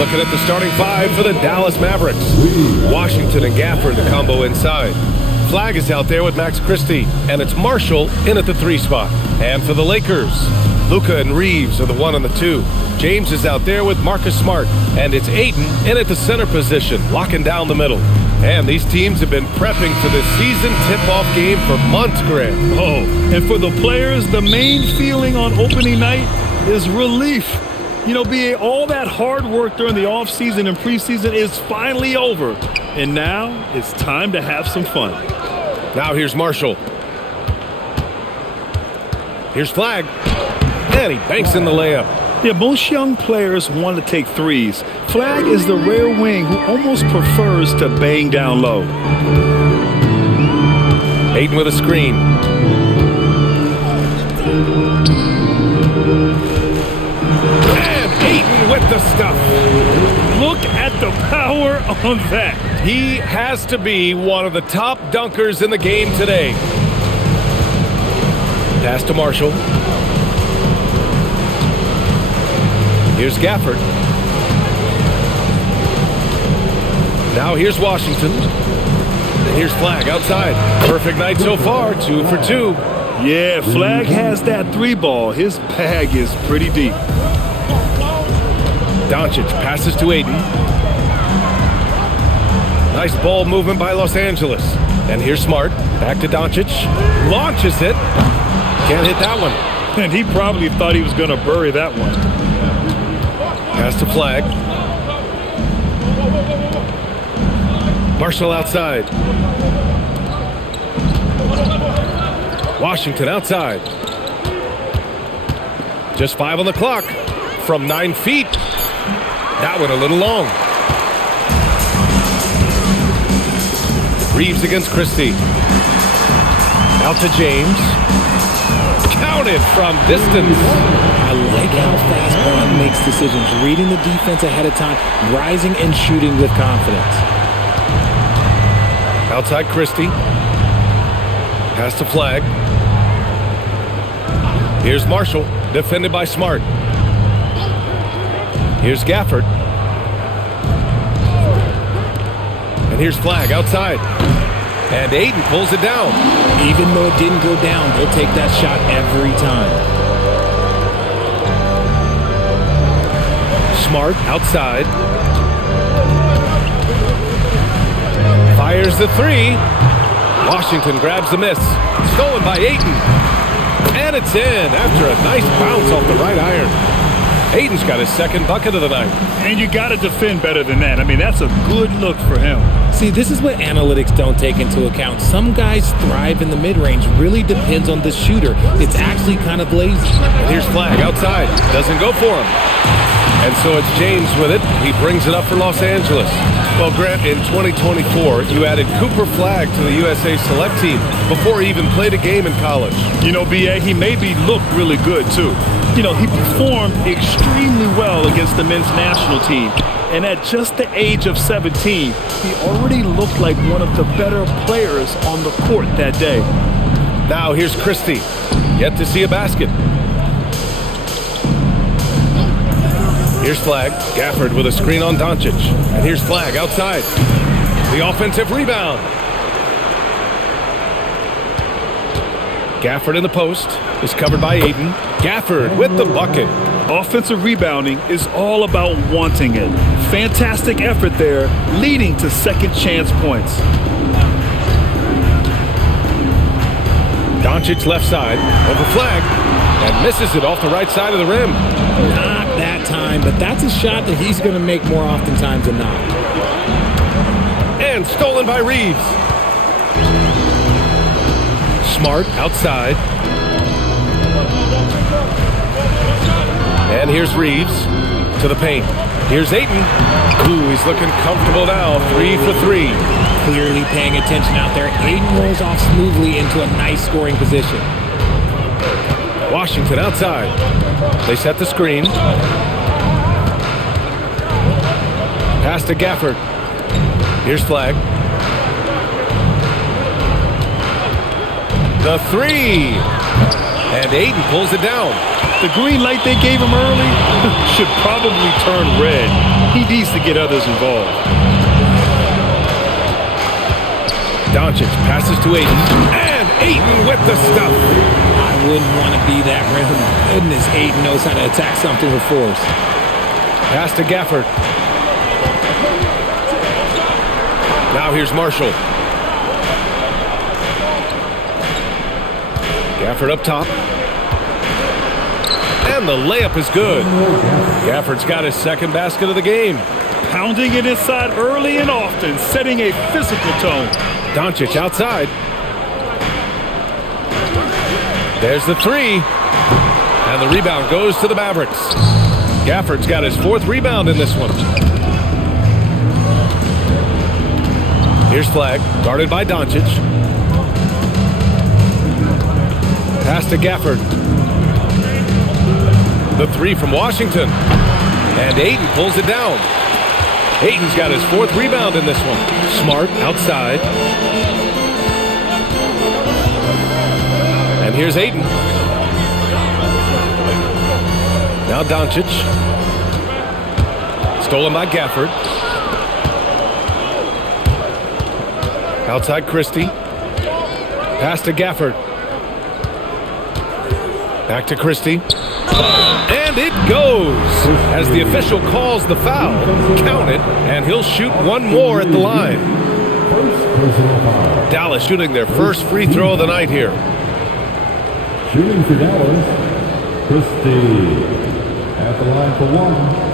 Looking at the starting five for the Dallas Mavericks. Washington and Gafford, the combo inside. Flag is out there with Max Christie, and it's Marshall in at the 3 spot. And for the Lakers, Luka and Reeves are the 1 and the 2. James is out there with Marcus Smart, and it's Ayton in at the center position, locking down the middle. And these teams have been prepping for this season tip-off game for months, Grant. Oh, and for the players, the main feeling on opening night is relief. You know, BA, all that hard work during the offseason and preseason is finally over. And now it's time to have some fun. Now here's Marshall. Here's Flag. And he banks in the layup. Yeah, most young players want to take threes. Flag is the rare wing who almost prefers to bang down low. Ayton with a screen. And Ayton with the stuff. Look at the power on that. He has to be one of the top dunkers in the game today. Pass to Marshall. Here's Gafford. Now here's Washington. And here's Flag outside. Perfect night so far, 2 for 2. Yeah, Flag has that 3 ball. His bag is pretty deep. Doncic passes to Ayton. Nice ball movement by Los Angeles. And here's Smart. Back to Doncic. Launches it. Can't hit that one. And he probably thought he was going to bury that one. Pass to Flag. Marshall outside. Washington outside. Just 5 on the clock. From 9 feet. That one a little long. Reeves against Christie. Out to James. Counted from distance. I like how fast Bond makes decisions, reading the defense ahead of time, rising and shooting with confidence. Outside Christie. Pass to Flag. Here's Marshall, defended by Smart. Here's Gafford. And here's Flag outside. And Ayton pulls it down. Even though it didn't go down, he'll take that shot every time. Smart outside. Fires the 3. Washington grabs the miss. Stolen by Ayton. And it's in after a nice bounce off the right iron. Ayton's got his second bucket of the night. And you got to defend better than that. I mean, that's a good look for him. See, this is what analytics don't take into account. Some guys thrive in the mid-range. Really depends on the shooter. It's actually kind of lazy. And here's Flag outside. Doesn't go for him. And so it's James with it. He brings it up for Los Angeles. Well, Grant, in 2024, you added Cooper Flag to the USA Select team before he even played a game in college. You know, B.A., he made me look really good, too. You know, he performed extremely well against the men's national team. And at just the age of 17, he already looked like one of the better players on the court that day. Now here's Christie. Yet to see a basket. Here's Flag. Gafford with a screen on Doncic. And here's Flag outside. The offensive rebound. Gafford in the post is covered by Ayton. Gafford with the bucket. Offensive rebounding is all about wanting it. Fantastic effort there, leading to second chance points. Doncic left side, over Flag, and misses it off the right side of the rim. Not that time, but that's a shot that he's going to make more oftentimes than not. And stolen by Reeves. Smart outside. And here's Reeves to the paint. Here's Ayton. Ooh, he's looking comfortable now. 3 for 3. Clearly paying attention out there. Ayton rolls off smoothly into a nice scoring position. Washington outside. They set the screen. Pass to Gafford. Here's Flag. The 3. And Ayton pulls it down. The green light they gave him early should probably turn red. He needs to get others involved. Doncic passes to Ayton, and Ayton with the stuff. I wouldn't want to be that rim. Goodness, Ayton knows how to attack something with force. Pass to Gafford. Now here's Marshall. Gafford up top. And the layup is good. Gafford's got his second basket of the game. Pounding it inside early and often, setting a physical tone. Doncic outside. There's the three. And the rebound goes to the Mavericks. Gafford's got his fourth rebound in this one. Here's Flag, guarded by Doncic. Pass to Gafford. The three from Washington. And Ayton pulls it down. Ayton's got his fourth rebound in this one. Smart outside. And here's Ayton. Now Doncic. Stolen by Gafford. Outside Christie. Pass to Gafford. Back to Christie. And it goes as the official calls the foul. Count it, and he'll shoot one more at the line. Dallas shooting their first free throw of the night here. Shooting for Dallas, Christie at the line for one.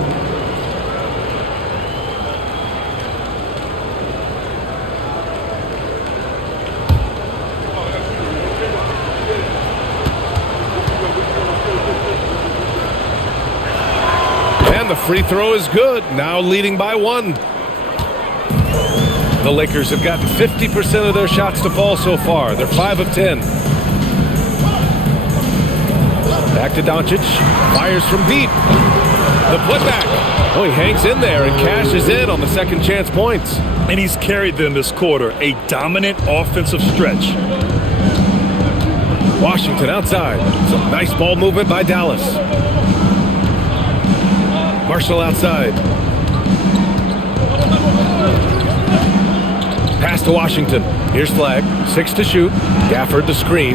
And the free throw is good, now leading by one. The Lakers have gotten 50% of their shots to fall so far. They're 5 of 10. Back to Doncic. Fires from deep. The putback. Oh, he hangs in there and cashes in on the second chance points. And he's carried them this quarter. A dominant offensive stretch. Washington outside. Some nice ball movement by Dallas. Marshall outside. Pass to Washington. Here's Flag. 6 to shoot. Gafford the screen.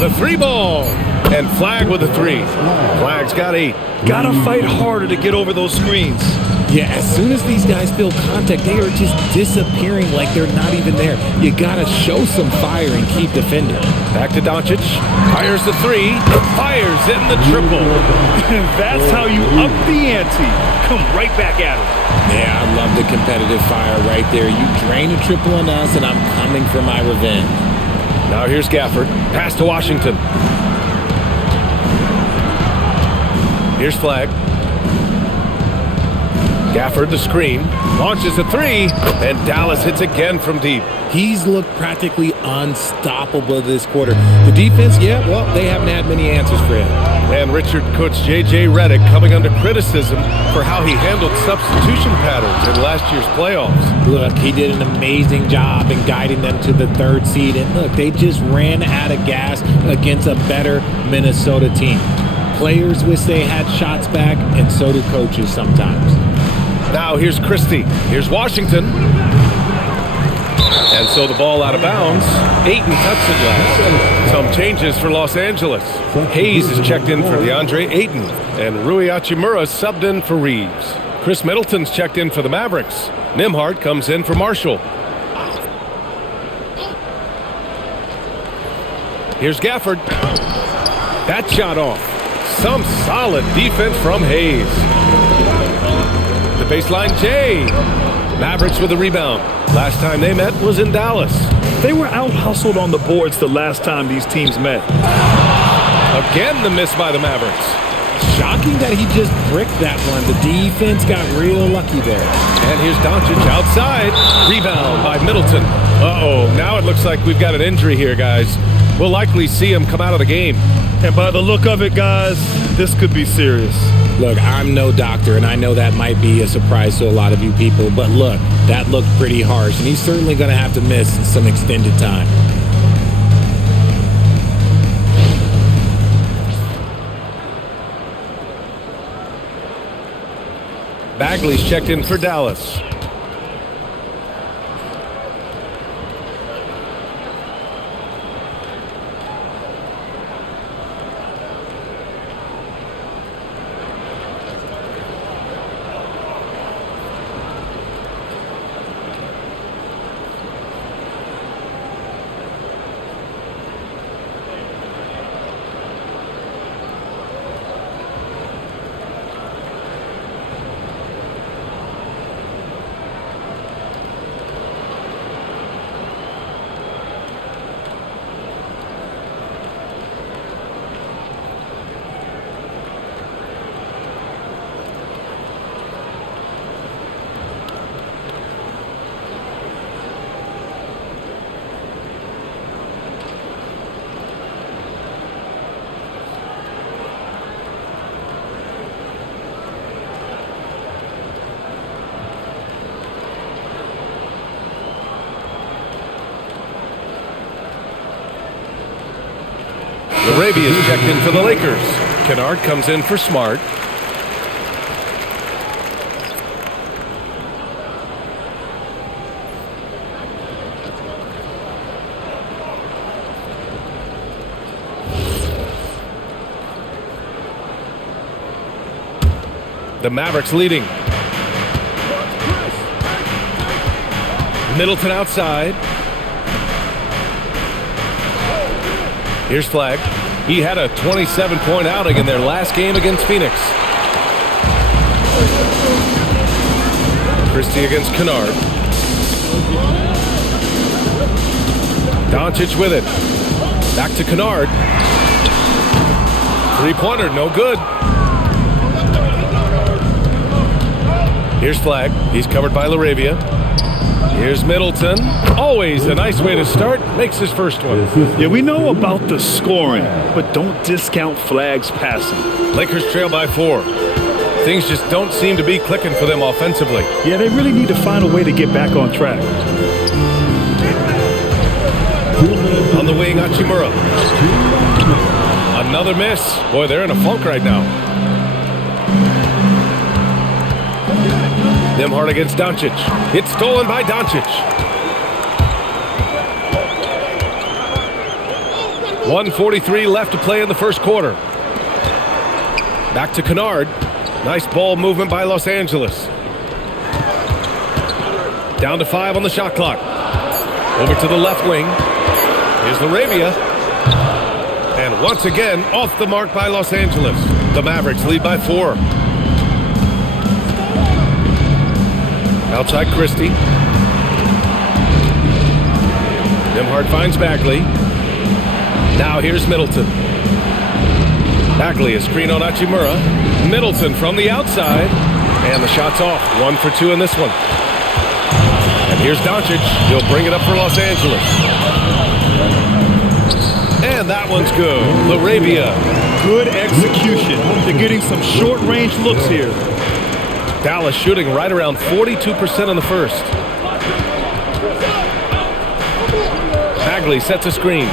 The three ball. And Flag with the three. Flag's got 8. Gotta fight harder to get over those screens. Yeah, as soon as these guys feel contact, they are just disappearing like they're not even there. You gotta show some fire and keep defending. Back to Doncic. Fires the three. Fires in the triple. And that's how you up the ante. Come right back at him. Yeah, I love the competitive fire right there. You drain a triple on us, and I'm coming for my revenge. Now here's Gafford. Pass to Washington. Here's Flag. Gafford the screen. Launches a three. And Dallas hits again from deep. He's looked practically unstoppable this quarter. The defense, yeah, well, they haven't had many answers for him. And Richard coach J.J. Redick coming under criticism for how he handled substitution patterns in last year's playoffs. Look, he did an amazing job in guiding them to the 3rd seed. And look, they just ran out of gas against a better Minnesota team. Players wish they had shots back, and so do coaches sometimes. Now here's Christie. Here's Washington. And so the ball out of bounds. Ayton touched it last. Some changes for Los Angeles. Hayes is checked in for DeAndre Ayton. And Rui Hachimura subbed in for Reeves. Chris Middleton's checked in for the Mavericks. Nimhart comes in for Marshall. Here's Gafford. That shot off. Some solid defense from Hayes. The baseline J. Mavericks with a rebound. Last time they met was in Dallas. They were out-hustled on the boards the last time these teams met. Again, the miss by the Mavericks. Shocking that he just bricked that one. The defense got real lucky there. And here's Doncic outside. Rebound by Middleton. Uh-oh, now it looks like we've got an injury here, guys. We'll likely see him come out of the game. And by the look of it, guys, this could be serious. Look, I'm no doctor, and I know that might be a surprise to a lot of you people, but look, that looked pretty harsh, and he's certainly going to have to miss some extended time. Bagley's checked in for Dallas. Arabia's checked in for the Lakers. Kennard comes in for Smart. The Mavericks leading. Middleton outside. Here's Flag. He had a 27-point outing in their last game against Phoenix. Christie against Kennard. Doncic with it. Back to Kennard. Three-pointer, no good. Here's Flag. He's covered by LaRavia. Here's Middleton. Always a nice way to start. Makes his first one. Yeah, we know about the scoring, but don't discount Flag's passing. Lakers trail by 4. Things just don't seem to be clicking for them offensively. Yeah, they really need to find a way to get back on track. On the wing, Hachimura. Another miss. Boy, they're in a funk right now. Nembhard against Doncic. It's stolen by Doncic. 1:43 left to play in the first quarter. Back to Kennard. Nice ball movement by Los Angeles. Down to 5 on the shot clock. Over to the left wing. Here's LaRavia. And once again, off the mark by Los Angeles. The Mavericks lead by 4. Outside Christie. Nembhard finds Bagley. Now here's Middleton. Bagley, a screen on Hachimura. Middleton from the outside. And the shot's off. 1 for 2 in this one. And here's Doncic. He'll bring it up for Los Angeles. And that one's good. LaRavia. Good execution. They're getting some short-range looks here. Dallas shooting right around 42% in the first. Bagley sets a screen.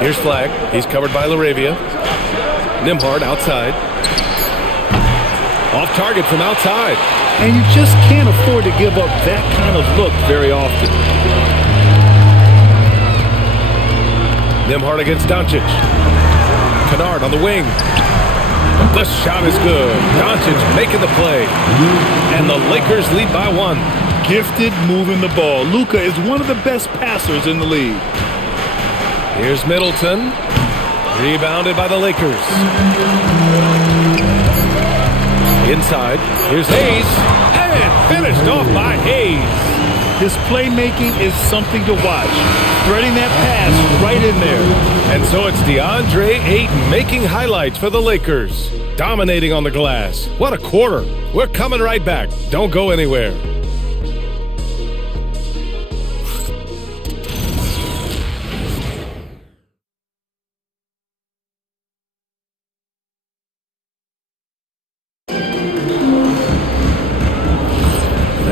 Here's Flag. He's covered by LaRavia. Nembhard outside. Off target from outside. And you just can't afford to give up that kind of look very often. Nembhard against Doncic. Kennard on the wing. The shot is good. Doncic making the play. And the Lakers lead by 1. Gifted moving the ball. Luka is one of the best passers in the league. Here's Middleton. Rebounded by the Lakers. Inside. Here's Hayes. And finished off by Hayes. His playmaking is something to watch. Threading that pass right in there. And so it's DeAndre Ayton making highlights for the Lakers. Dominating on the glass. What a quarter. We're coming right back. Don't go anywhere.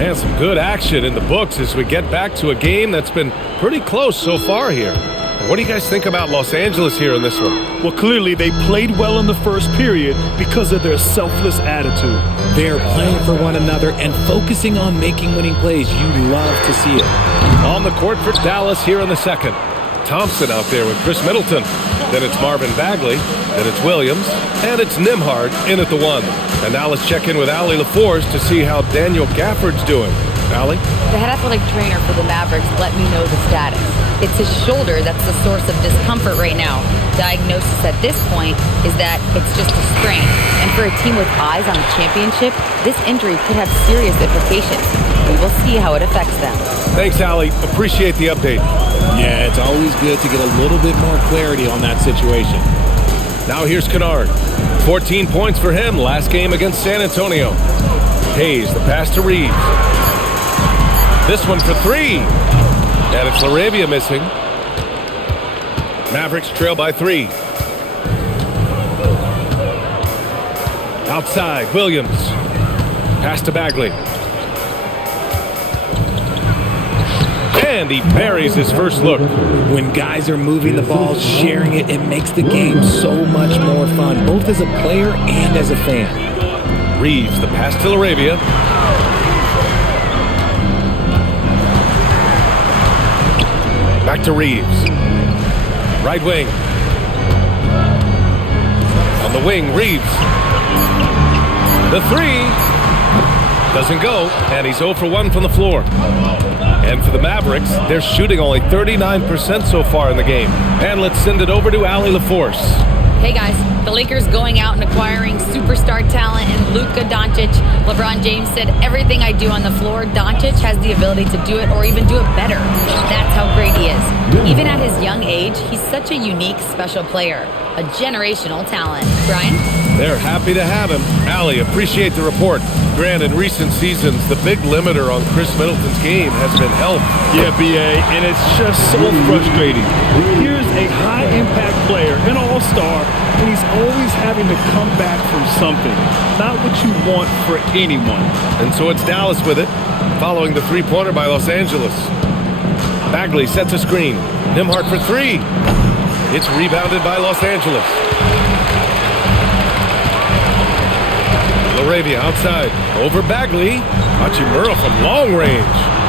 And some good action in the books as we get back to a game that's been pretty close so far here. What do you guys think about Los Angeles here in this one? Well, clearly they played well in the first period because of their selfless attitude. They're playing for one another and focusing on making winning plays. You love to see it. On the court for Dallas here in the second. Thompson out there with Chris Middleton. Then it's Marvin Bagley. Then it's Williams. And it's Nembhard in at the 1. And now let's check in with Allie LaForce to see how Daniel Gafford's doing. Allie? The head athletic trainer for the Mavericks let me know the status. It's his shoulder that's the source of discomfort right now. Diagnosis at this point is that it's just a sprain. And for a team with eyes on the championship, this injury could have serious implications. We will see how it affects them. Thanks, Allie. Appreciate the update. Yeah, it's always good to get a little bit more clarity on that situation. Now here's Kennard. 14 points for him last game against San Antonio. Hayes, the pass to Reeves. This one for 3. And it's LaRavia missing. Mavericks trail by 3. Outside, Williams. Pass to Bagley. And he buries his first look. When guys are moving the ball, sharing it, it makes the game so much more fun, both as a player and as a fan. Reeves, the pass to LaRavia. Back to Reeves. Right wing. On the wing, Reeves. The 3 doesn't go, and he's 0 for 1 from the floor. And for the Mavericks, they're shooting only 39% so far in the game. And let's send it over to Allie LaForce. Hey guys, the Lakers going out and acquiring superstar talent in Luka Doncic. LeBron James said, everything I do on the floor, Doncic has the ability to do it or even do it better. That's how great he is. Even at his young age, he's such a unique, special player. A generational talent. Brian? They're happy to have him. Allie, appreciate the report. Grant, in recent seasons, the big limiter on Chris Middleton's game has been health. Yeah, B.A., and it's just so frustrating. Here's a high-impact player, an all-star, and he's always having to come back from something. Not what you want for anyone. And so it's Dallas with it, following the three-pointer by Los Angeles. Bagley sets a screen. Nembhard for 3. It's rebounded by Los Angeles. LaRavia outside. Over Bagley. Hachimura from long range.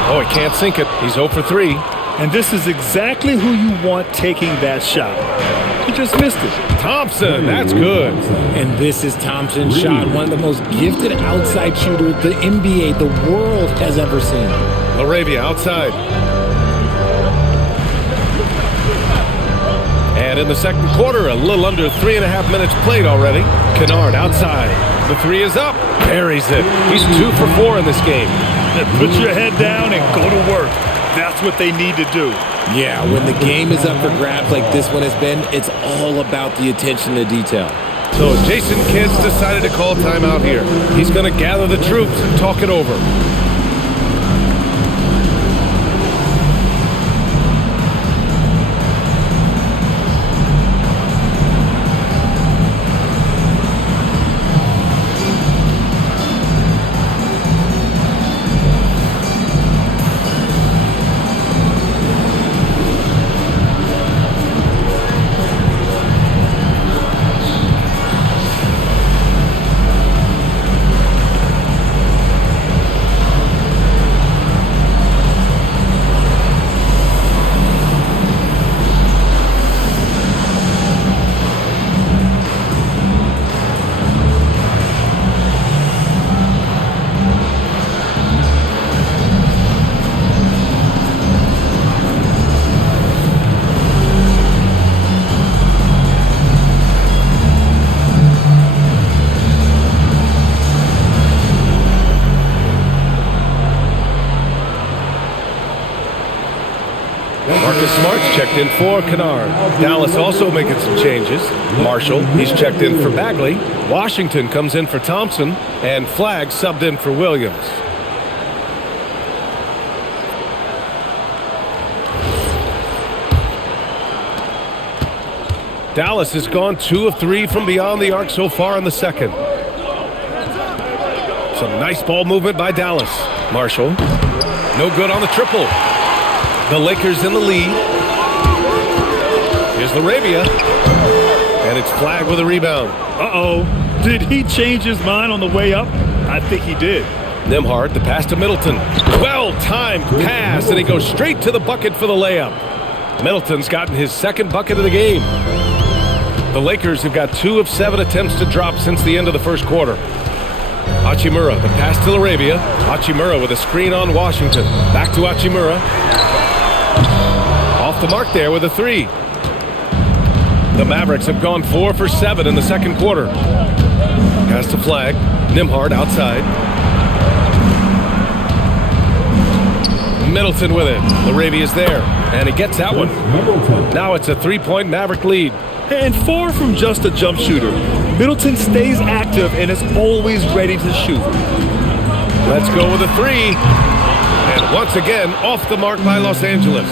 Oh, he can't sink it. He's 0 for 3. And this is exactly who you want taking that shot. He just missed it. Thompson, that's good. And this is Thompson's shot, one of the most gifted outside shooters the NBA, the world has ever seen. LaRavia outside. And in the second quarter, a little under 3.5 minutes played already. Kennard outside. The 3 is up. Buries it. He's 2 for 4 in this game. Put your head down and go to work. That's what they need to do. Yeah, when the game is up for grabs like this one has been, it's all about the attention to detail. So Jason Kidd's decided to call timeout here. He's going to gather the troops and talk it over. Marcus Smart's checked in for Kennard. Dallas also making some changes. Marshall, he's checked in for Bagley. Washington comes in for Thompson. And Flagg subbed in for Williams. Dallas has gone 2 of 3 from beyond the arc so far in the second. Some nice ball movement by Dallas. Marshall, no good on the triple. The Lakers in the lead. Here's Laravia. And it's flagged with a rebound. Uh-oh. Did he change his mind on the way up? I think he did. Nembhard, the pass to Middleton. Well-timed pass, and he goes straight to the bucket for the layup. Middleton's gotten his second bucket of the game. The Lakers have got 2 of 7 attempts to drop since the end of the first quarter. Hachimura, the pass to Laravia. Hachimura with a screen on Washington. Back to Hachimura. Off the mark there with a 3. The Mavericks have gone 4 for 7 in the second quarter. Pass to Flag. Nembhard outside. Middleton with it. Laravia's there. And he gets that one. Now it's a 3-point Maverick lead. And far from just a jump shooter, Middleton stays active and is always ready to shoot. Let's go with a 3. And once again, off the mark by Los Angeles.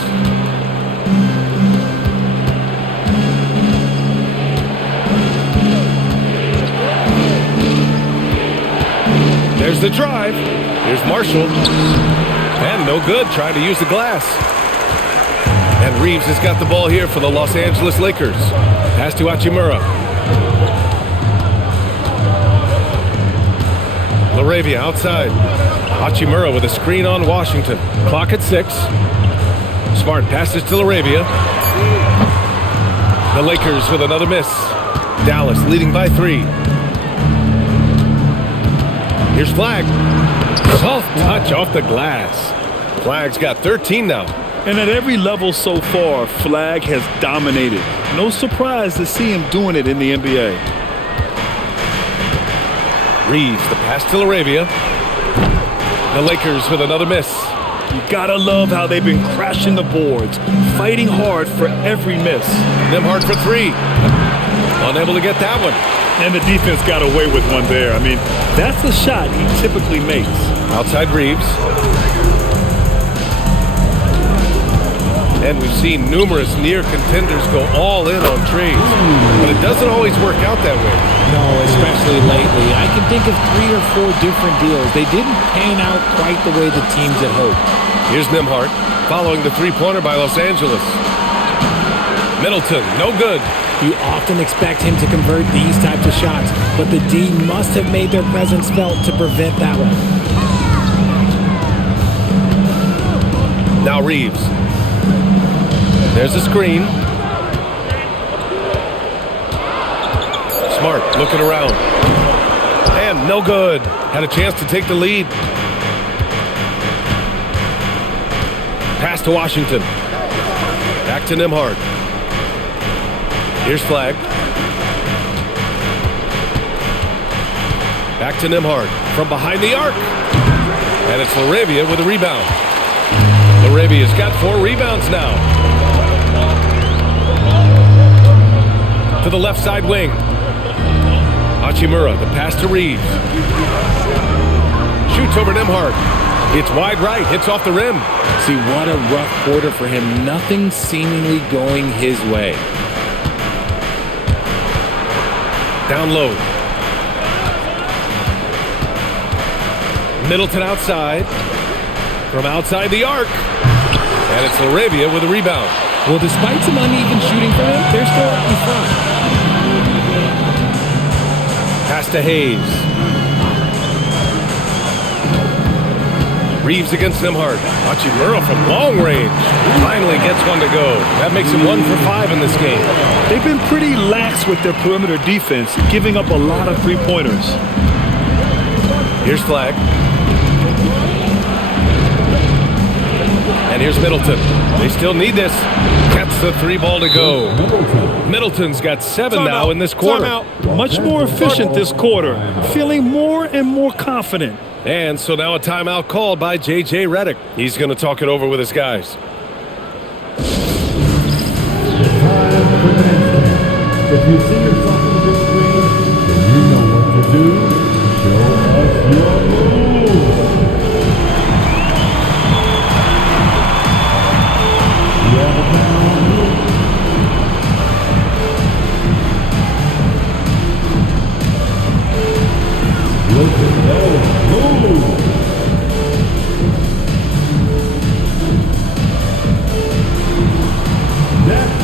There's the drive. Here's Marshall. And no good, trying to use the glass. And Reeves has got the ball here for the Los Angeles Lakers. Pass to Hachimura. Laravia outside. Hachimura with a screen on Washington. Clock at 6. Smart passes to Laravia. The Lakers with another miss. Dallas leading by 3. Here's Flag. Soft touch off the glass. Flag's got 13 now. And at every level so far, Flag has dominated. No surprise to see him doing it in the NBA. Reeves, the pass to Laravia. The Lakers with another miss. You gotta love how they've been crashing the boards, fighting hard for every miss. Nembhard for 3. Unable to get that one. And the defense got away with one there. I mean, that's a shot he typically makes. Outside Reeves. And we've seen numerous near contenders go all in on trades. But it doesn't always work out that way. No, especially lately. I can think of 3 or 4 different deals. They didn't pan out quite the way the teams had hoped. Here's Nembhard following the 3-pointer by Los Angeles. Middleton, no good. You often expect him to convert these types of shots, but the D must have made their presence felt to prevent that one. Now Reeves. There's a screen. Smart looking around. And no good. Had a chance to take the lead. Pass to Washington. Back to Nembhard. Here's Flag. Back to Nembhard from behind the arc. And it's Laravia with a rebound. Laravia's got 4 rebounds now. To the left side wing. Hachimura, the pass to Reeves. Shoots over Nembhard. It's wide right, hits off the rim. See, what a rough quarter for him. Nothing seemingly going his way. Down low. Middleton outside. From outside the arc. And it's Laravia with a rebound. Well, despite some uneven shooting for him, they're still up in front. Pass to Hayes. Reeves against Nembhard. Hachimura from long range. Finally gets one to go. That makes him 1 for 5 in this game. They've been pretty lax with their perimeter defense, giving up a lot of 3-pointers. Here's Flag. And here's Middleton. They still need this. Gets the 3-ball to go. Middleton's got 7 now in this quarter. Much more efficient this quarter. Feeling more and more confident. And so now a timeout called by J.J. Redick. He's going to talk it over with his guys. If you see yourself in the big screen, then you know what to do. Show us your moves. You have a timeout move. Look at those moves. That's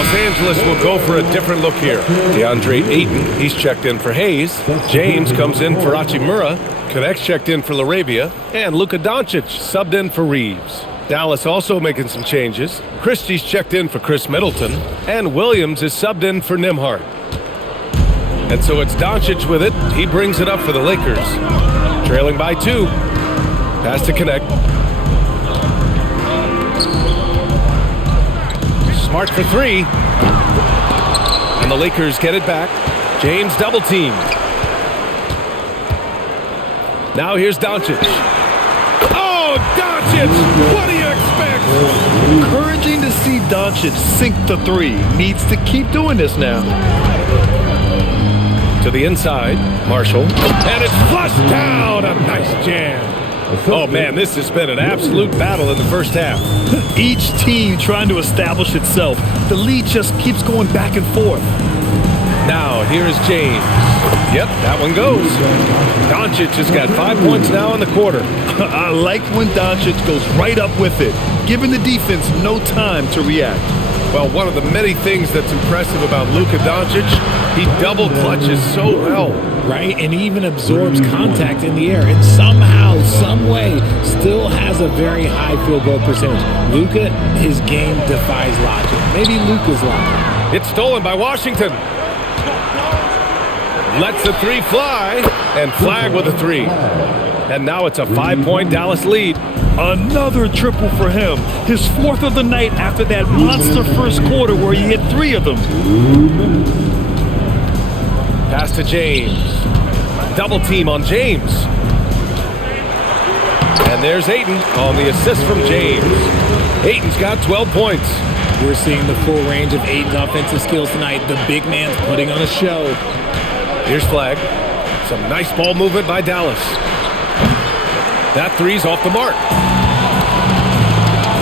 Los Angeles will go for a different look here. DeAndre Ayton, he's checked in for Hayes. James comes in for Hachimura. Connect's checked in for LaRavia. And Luka Doncic subbed in for Reeves. Dallas also making some changes. Christie's checked in for Chris Middleton. And Williams is subbed in for Nembhard. And so it's Doncic with it. He brings it up for the Lakers. Trailing by 2. Pass to Connect. Smart for 3. And the Lakers get it back. James double teamed. Now here's Doncic. Oh, Doncic! What do you expect? Encouraging to see Doncic sink the 3. Needs to keep doing this now. To the inside, Marshall. And it's flushed down. A nice jam. Oh, man, this has been an absolute battle in the first half. Each team trying to establish itself. The lead just keeps going back and forth. Now, here's James. Yep, that one goes. Doncic has got 5 points now in the quarter. I like when Doncic goes right up with it, giving the defense no time to react. Well, one of the many things that's impressive about Luka Doncic, he double clutches so well. Right, and he even absorbs contact in the air, and somehow, some way, still has a very high field goal percentage. Luka, his game defies logic. Maybe Luka's logic. It's stolen by Washington. Lets the 3 fly, and Flag with a 3. And now it's a 5-point Dallas lead. Another triple for him. His 4th of the night after that monster first quarter where he hit 3 of them. Pass to James. Double team on James. And there's Ayton on the assist from James. Ayton's got 12 points. We're seeing the full range of Ayton's offensive skills tonight. The big man's putting on a show. Here's Flag. Some nice ball movement by Dallas. That 3's off the mark.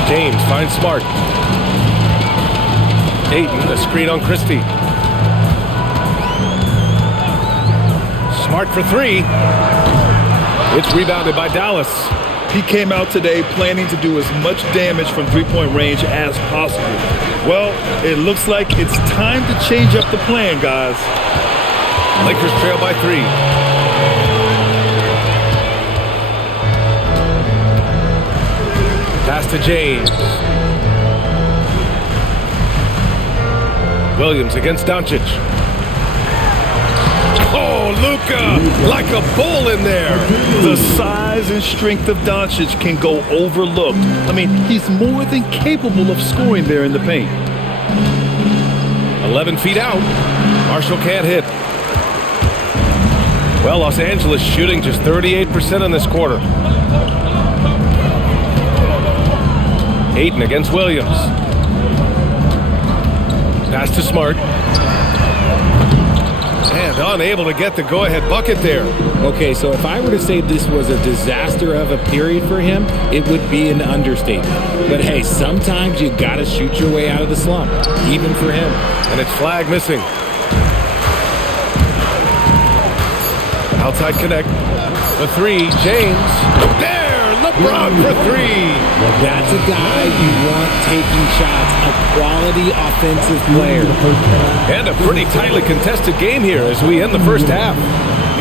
James finds Smart. Ayton, a screen on Christie. Smart for 3. It's rebounded by Dallas. He came out today planning to do as much damage from three-point range as possible. Well, it looks like it's time to change up the plan, guys. Lakers trail by 3. Pass to James. Williams against Doncic. Oh, Luka, like a bull in there. The size and strength of Doncic can go overlooked. I mean, he's more than capable of scoring there in the paint. 11 feet out. Marshall can't hit. Well, Los Angeles shooting just 38% in this quarter. Ayton against Williams. Pass to Smart. And unable to get the go-ahead bucket there. Okay, so if I were to say this was a disaster of a period for him, it would be an understatement. But hey, sometimes you gotta shoot your way out of the slump, even for him. And it's Flag missing. Outside Connect. The 3, James. There! LeBron for 3. That's a guy you want taking shots, a quality offensive player. And a pretty tightly contested game here as we end the first half.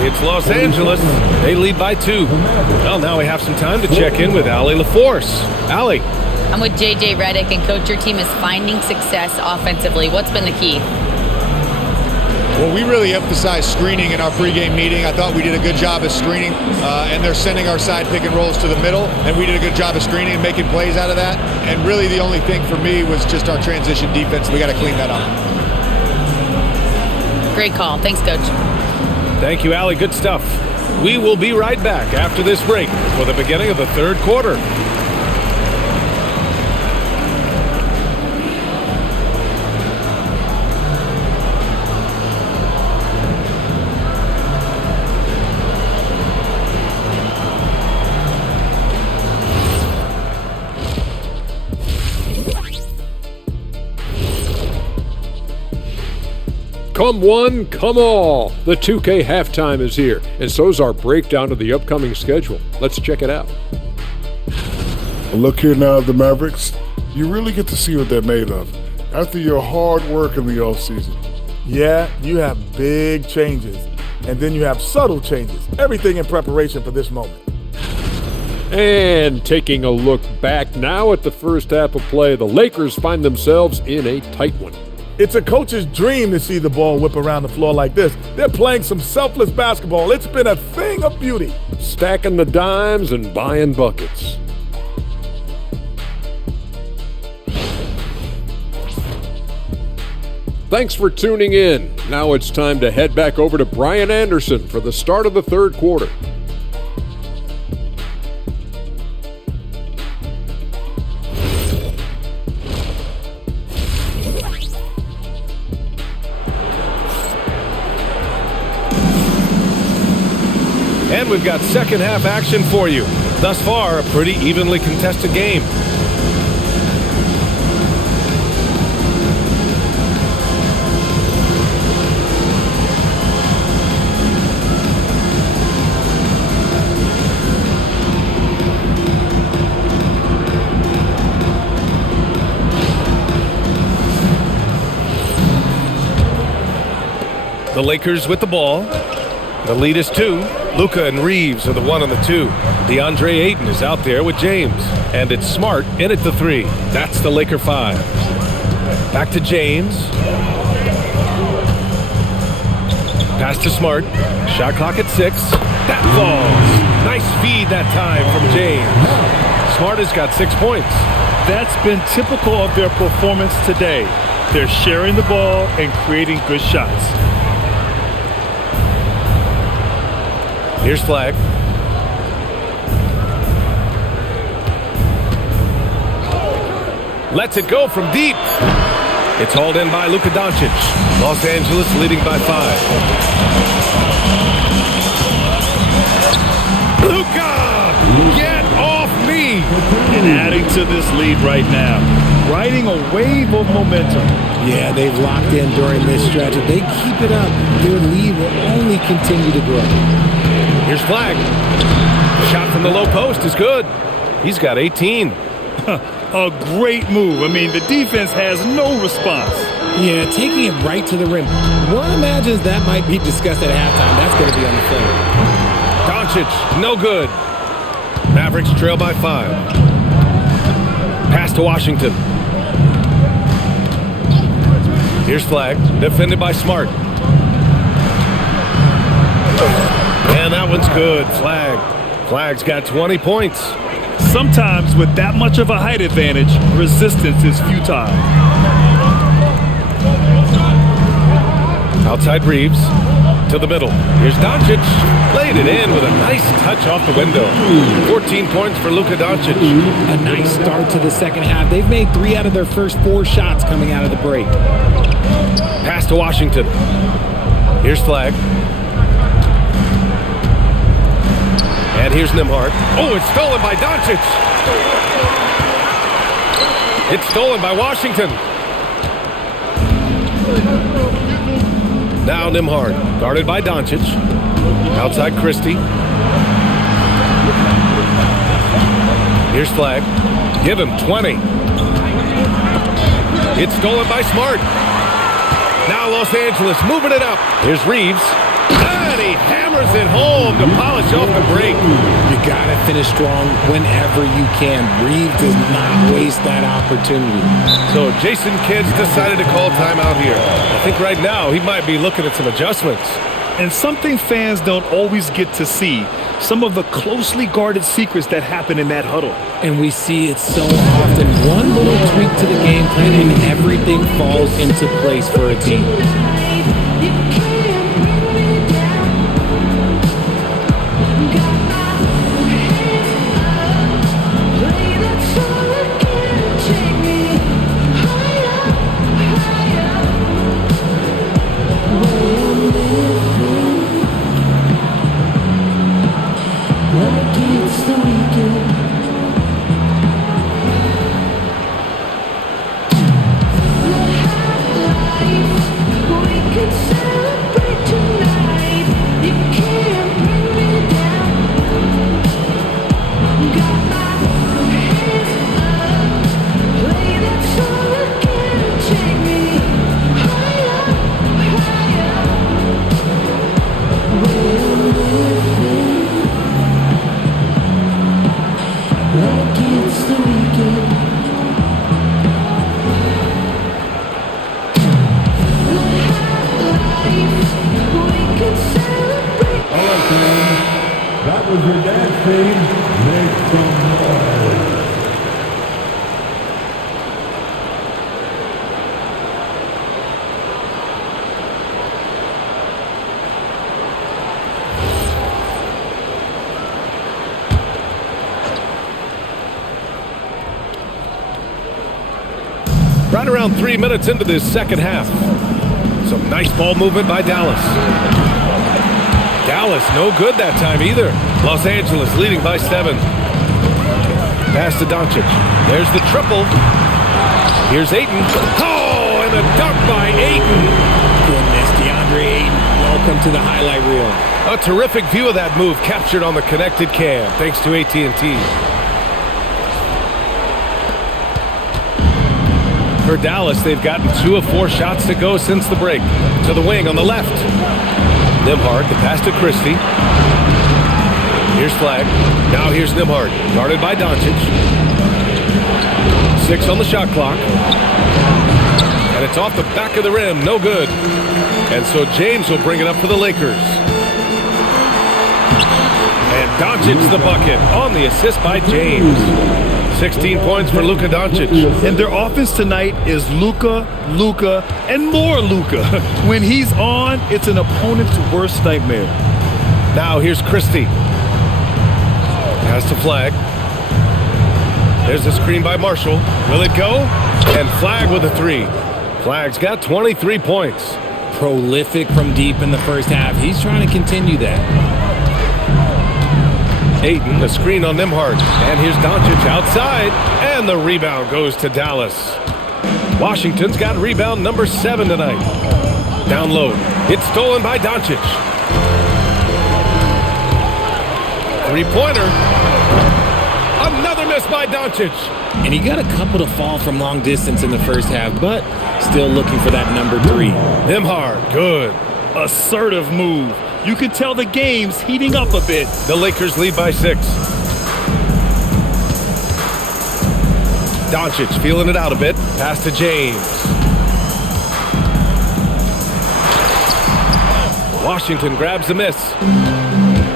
It's Los Angeles. They lead by 2. Well, now we have some time to check in with Allie LaForce. Allie. I'm with JJ Redick, and Coach, your team is finding success offensively. What's been the key? Well, we really emphasized screening in our pregame meeting. I thought we did a good job of screening, and they're sending our side pick and rolls to the middle, and we did a good job of screening and making plays out of that. And really the only thing for me was just our transition defense. We got to clean that up. Great call. Thanks, Coach. Thank you, Allie. Good stuff. We will be right back after this break for the beginning of the third quarter. Come one, come all. The 2K halftime is here, and so's our breakdown of the upcoming schedule. Let's check it out. A look here now at the Mavericks. You really get to see what they're made of. After your hard work in the offseason, yeah, you have big changes. And then you have subtle changes. Everything in preparation for this moment. And taking a look back now at the first half of play, the Lakers find themselves in a tight one. It's a coach's dream to see the ball whip around the floor like this. They're playing some selfless basketball. It's been a thing of beauty. Stacking the dimes and buying buckets. Thanks for tuning in. Now it's time to head back over to Brian Anderson for the start of the third quarter. And we've got second half action for you. Thus far, a pretty evenly contested game. The Lakers with the ball. The lead is 2. Luka and Reeves are the 1 and the 2. DeAndre Ayton is out there with James. And it's Smart in at the 3. That's the Laker 5. Back to James. Pass to Smart. Shot clock at 6. That falls. Nice feed that time from James. Smart has got 6 points. That's been typical of their performance today. They're sharing the ball and creating good shots. Here's Flag. Lets it go from deep. It's hauled in by Luka Doncic. Los Angeles leading by 5. Luka! Get off me! And adding to this lead right now. Riding a wave of momentum. Yeah, they've locked in during this stretch. If they keep it up, their lead will only continue to grow. Here's Flag. Shot from the low post is good. He's got 18. A great move. I mean, the defense has no response. Yeah, taking it right to the rim. One imagines that might be discussed at halftime. That's going to be on the film. Doncic, no good. Mavericks trail by 5. Pass to Washington. Here's Flag, defended by Smart. And that one's good. Flag's got 20 points. Sometimes with that much of a height advantage, resistance is futile. Outside Reeves to the middle. Here's Doncic. Laid it in with a nice touch off the window. 14 points for Luka Doncic. A nice start to the second half. They've made 3 out of their first 4 shots coming out of the break. Pass to Washington. Here's Flag. And here's Nembhard. Oh, it's stolen by Doncic. It's stolen by Washington. Now Nembhard, guarded by Doncic. Outside Christie. Here's Flag. Give him 20. It's stolen by Smart. Now Los Angeles moving it up. Here's Reeves. And he hammers it home to polish off the break. You got to finish strong whenever you can. Reeves does not waste that opportunity. So Jason Kidd's decided to call timeout here. I think right now he might be looking at some adjustments. And something fans don't always get to see, some of the closely guarded secrets that happen in that huddle. And we see it so often. One little tweak to the game plan and everything falls into place for a team. That was your dance team. Make some noise. Right around 3 minutes into this second half. Some nice ball movement by Dallas. Dallas no good that time either. Los Angeles leading by 7. Pass to Doncic. There's the triple. Here's Ayton. Oh, and a dunk by Ayton. Goodness, DeAndre Ayton, welcome to the highlight reel. A terrific view of that move captured on the connected cam, thanks to AT&T. For Dallas, they've gotten 2 of 4 shots to go since the break. To the wing on the left. Nembhard, the pass to Christie. Here's Flag. Now here's Nembhard, guarded by Doncic. 6 on the shot clock. And it's off the back of the rim, no good. And so James will bring it up for the Lakers. And Doncic the bucket on the assist by James. 16 points for Luka Doncic. And their offense tonight is Luka, and more Luka. When he's on, it's an opponent's worst nightmare. Now here's Christie. Pass to Flag. There's a screen by Marshall. Will it go? And Flag with a 3. Flag's got 23 points. Prolific from deep in the first half. He's trying to continue that. Ayton, the screen on Nembhard. And here's Doncic outside. And the rebound goes to Dallas. Washington's got rebound number 7 tonight. Down low. It's stolen by Doncic. 3-pointer. Another miss by Doncic. And he got a couple to fall from long distance in the first half, but still looking for that number 3. Nembhard, good. Assertive move. You can tell the game's heating up a bit. The Lakers lead by 6. Doncic feeling it out a bit. Pass to James. Washington grabs the miss.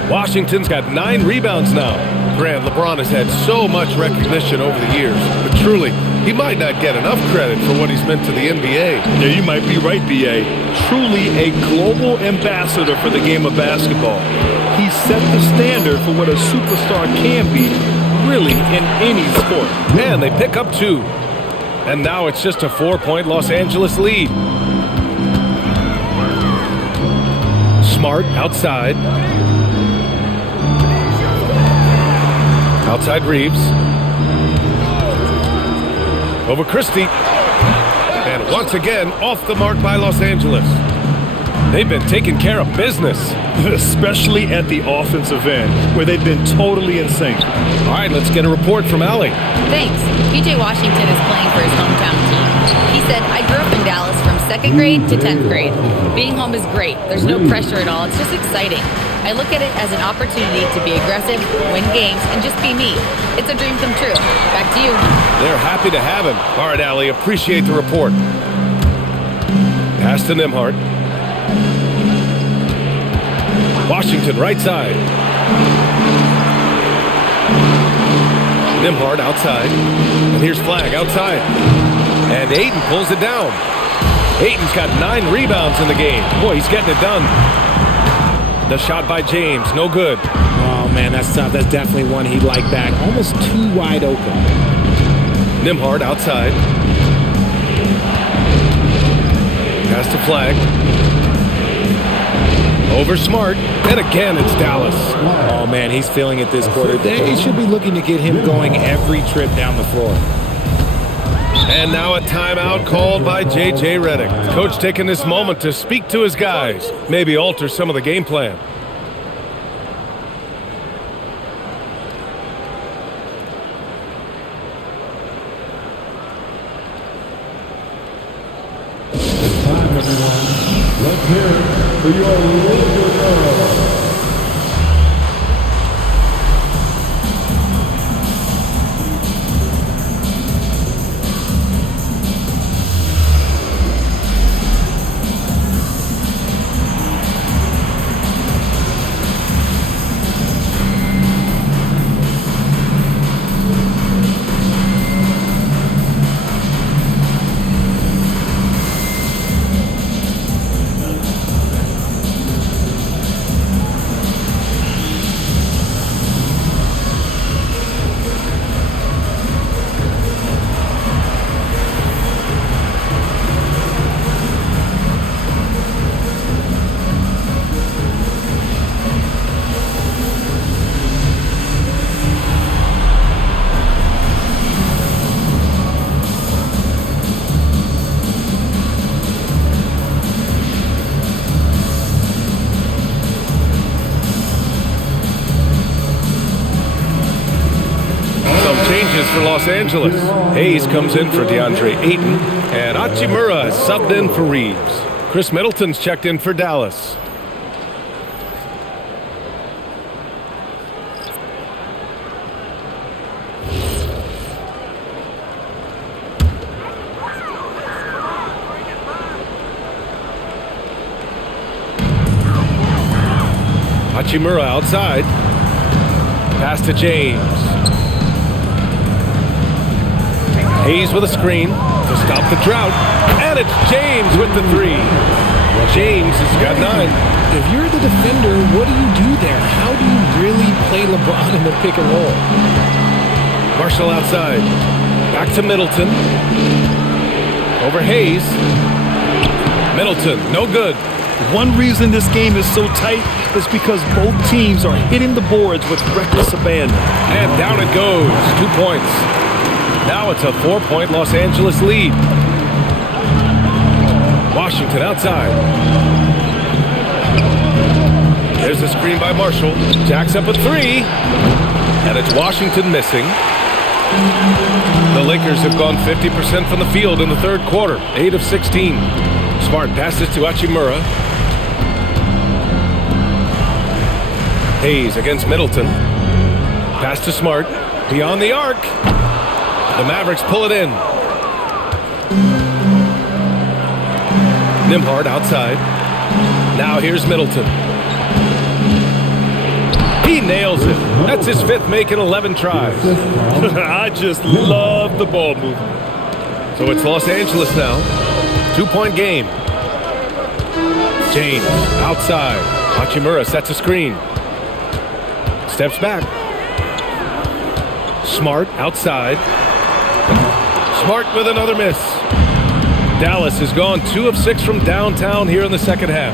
Washington's got 9 rebounds now. Grant, LeBron has had so much recognition over the years, but truly, he might not get enough credit for what he's meant to the NBA. Yeah, you might be right, B.A. Truly a global ambassador for the game of basketball. He set the standard for what a superstar can be, really, in any sport. And they pick up 2. And now it's just a 4-point Los Angeles lead. Smart outside. Outside Reeves. Over Christie. And once again, off the mark by Los Angeles. They've been taking care of business. Especially at the offensive end, where they've been totally in sync. All right, let's get a report from Allie. Thanks. PJ Washington is playing for his hometown team. He said, I grew up in Dallas from 2nd grade to 10th grade. Being home is great. There's no pressure at all. It's just exciting. I look at it as an opportunity to be aggressive, win games, and just be me. It's a dream come true. Back to you. They're happy to have him. All right, Allie, appreciate the report. Pass to Nembhard. Washington, right side. Nembhard outside. And here's Flag outside. And Ayton pulls it down. Ayton's got 9 rebounds in the game. Boy, he's getting it done. The shot by James, no good. Oh, man, that's tough. That's definitely one he'd like back. Almost too wide open. Nembhard outside. Pass to Flag. Over Smart. And again, it's Dallas. Oh, man, he's feeling it this quarter. They should be looking to get him going every trip down the floor. And now a timeout called by J.J. Redick. Coach taking this moment to speak to his guys, maybe alter some of the game plan. It's time, everyone. Let's hear it for your Laker girls. for Los Angeles. Hayes comes in for DeAndre Ayton, and Hachimura is subbed in for Reeves. Chris Middleton's checked in for Dallas. Hachimura outside. Pass to James. Hayes with a screen to stop the drought. And it's James with the three. James has got 9. If you're the defender, what do you do there? How do you really play LeBron in the pick and roll? Marshall outside. Back to Middleton. Over Hayes. Middleton, no good. One reason this game is so tight is because both teams are hitting the boards with reckless abandon. And down it goes. 2 points. Now it's a 4-point Los Angeles lead. Washington outside. There's a screen by Marshall. Jacks up a 3. And it's Washington missing. The Lakers have gone 50% from the field in the third quarter. 8 of 16. Smart passes to Hachimura. Hayes against Middleton. Pass to Smart. Beyond the arc. The Mavericks pull it in. Nembhard outside. Now here's Middleton. He nails it. That's his 5th make in 11 tries. I just love the ball movement. So it's Los Angeles now. 2-point game. James outside. Hachimura sets a screen. Steps back. Smart outside. Smart with another miss. Dallas has gone 2 of 6 from downtown here in the second half.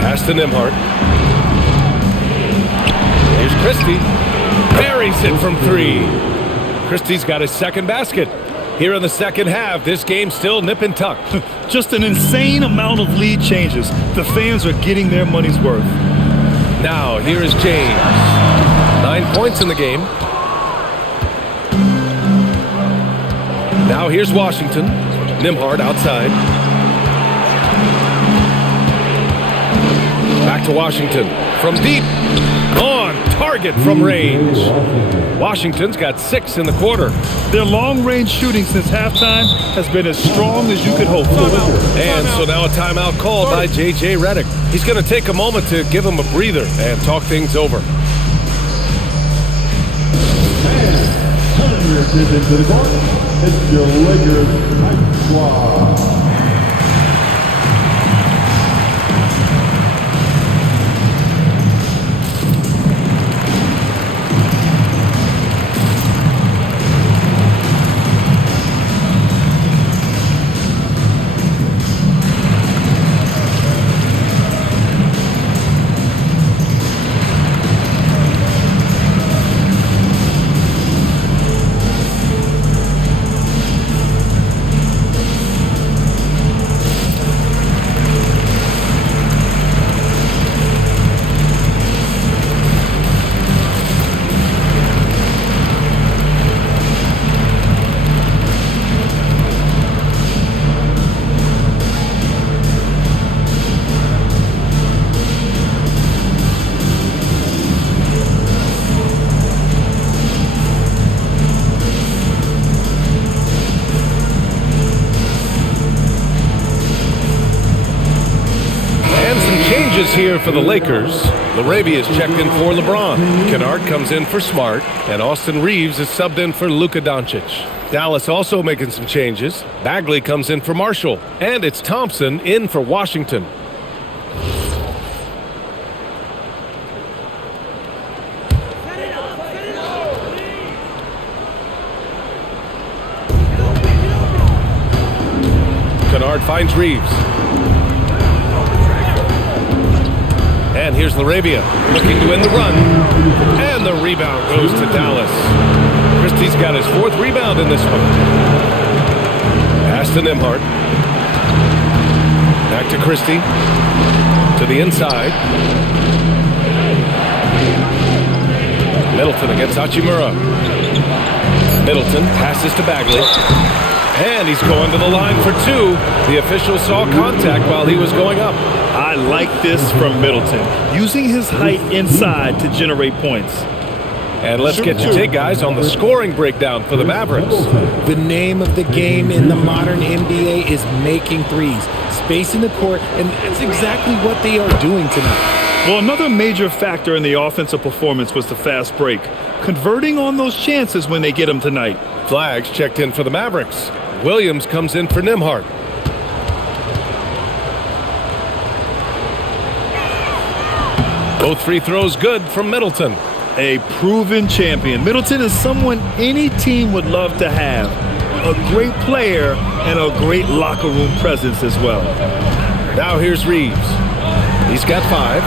Pass to Nembhard. Here's Christie. Buries it from 3. Christie's got his second basket. Here in the second half, this game's still nip and tuck. Just an insane amount of lead changes. The fans are getting their money's worth. Now, here is James. 9 points in the game. Now here's Washington. Nembhard outside. Back to Washington. From deep. On target from range. Washington's got 6 in the quarter. Their long-range shooting since halftime has been as strong as you could hope for. And so now a timeout called by J.J. Redick. He's going to take a moment to give him a breather and talk things over. Turn your attention to the court. It's your Lakers Night Squad. Here for the Lakers. Larabia's checked in for LeBron. Kennard comes in for Smart, and Austin Reeves is subbed in for Luka Doncic. Dallas also making some changes. Bagley comes in for Marshall, and it's Thompson in for Washington. Kennard finds Reeves. And here's Larabia looking to win the run. And the rebound goes to Dallas. Christie's got his 4th rebound in this one. Pass to Nembhard. Back to Christie. To the inside. Middleton against Hachimura. Middleton passes to Bagley. And he's going to the line for two. The official saw contact while he was going up. I like this from Middleton, using his height inside to generate points. And let's get your take, guys, on the scoring breakdown for the Mavericks. The name of the game in the modern NBA is making threes, spacing the court, and that's exactly what they are doing tonight. Well, another major factor in the offensive performance was the fast break, converting on those chances when they get them tonight. Flags checked in for the Mavericks. Williams comes in for Nembhard. Both free throws good from Middleton. A proven champion. Middleton is someone any team would love to have. A great player and a great locker room presence as well. Now here's Reeves. He's got 5.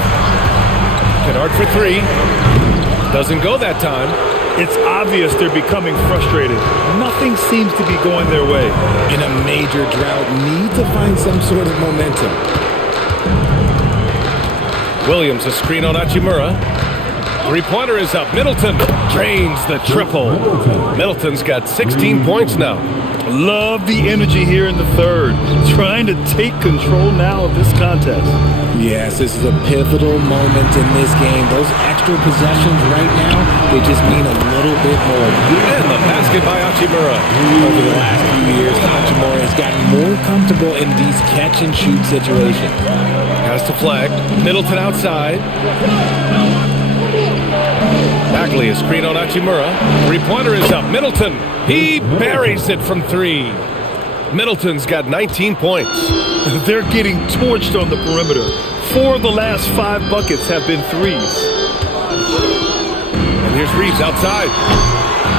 Kennard for 3. Doesn't go that time. It's obvious they're becoming frustrated. Nothing seems to be going their way. In a major drought, need to find some sort of momentum. Williams a screen on Hachimura. Three-pointer is up. Middleton drains the triple. Middleton's got 16 points now. Love the energy here in the third. Trying to take control now of this contest. Yes, this is a pivotal moment in this game. Those extra possessions right now, they just mean a little bit more. And the basket by Hachimura. Over the last few years, Hachimura has gotten more comfortable in these catch-and-shoot situations. Has to flag. Middleton outside. Bagley a screen on Hachimura. Three-pointer is up. Middleton. He buries it from 3. Middleton's got 19 points. They're getting torched on the perimeter. 4 of the last 5 buckets have been threes. And here's Reeves outside.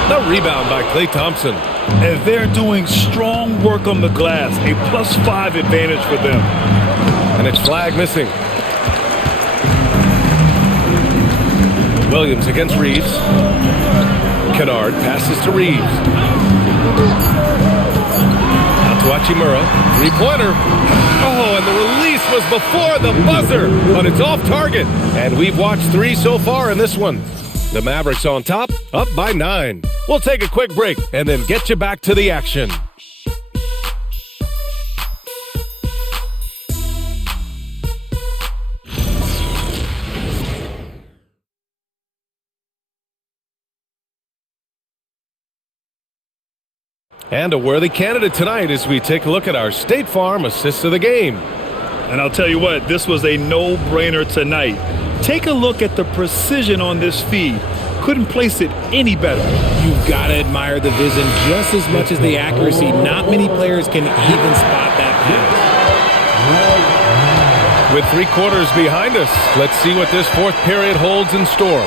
The rebound by Klay Thompson. And they're doing strong work on the glass. A +5 advantage for them. And it's flag missing. Williams against Reeves. Kennard passes to Reeves. Out to Hachimura. Three-pointer. Oh, and the release was before the buzzer, but it's off target. And we've watched 3 so far in this one. The Mavericks on top, up by 9. We'll take a quick break and then get you back to the action. And a worthy candidate tonight as we take a look at our State Farm Assist of the Game. And I'll tell you what, this was a no-brainer tonight. Take a look at the precision on this feed. Couldn't place it any better. You've got to admire the vision just as much as the accuracy. Not many players can even spot that pass. With 3 quarters behind us, let's see what this 4th period holds in store.